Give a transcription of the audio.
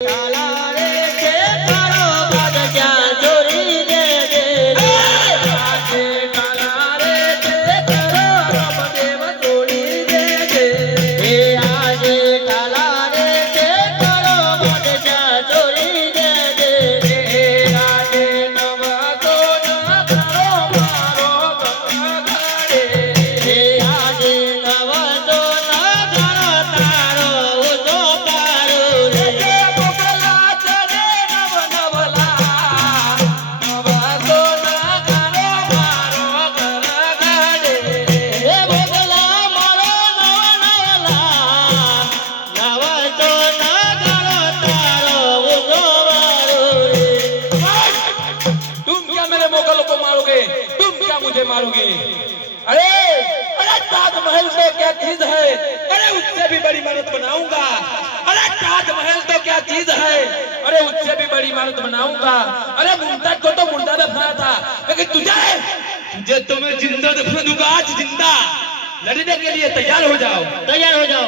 Yeah. मारोगे। अरे अरे ताजमहल तो क्या चीज़ है? अरे उससे भी बड़ी इमारत बनाऊँगा। अरे ताजमहल तो क्या चीज़ है? अरे उससे भी बड़ी इमारत बनाऊँगा। अरे मुमताज़ को तो मुर्दा दफनाया था। लेकिन तुझे तुझे तो मैं ज़िंदा दफना दूँगा आज ज़िंदा। लड़ने के लिए तैयार हो जाओ। तैयार हो जाओ।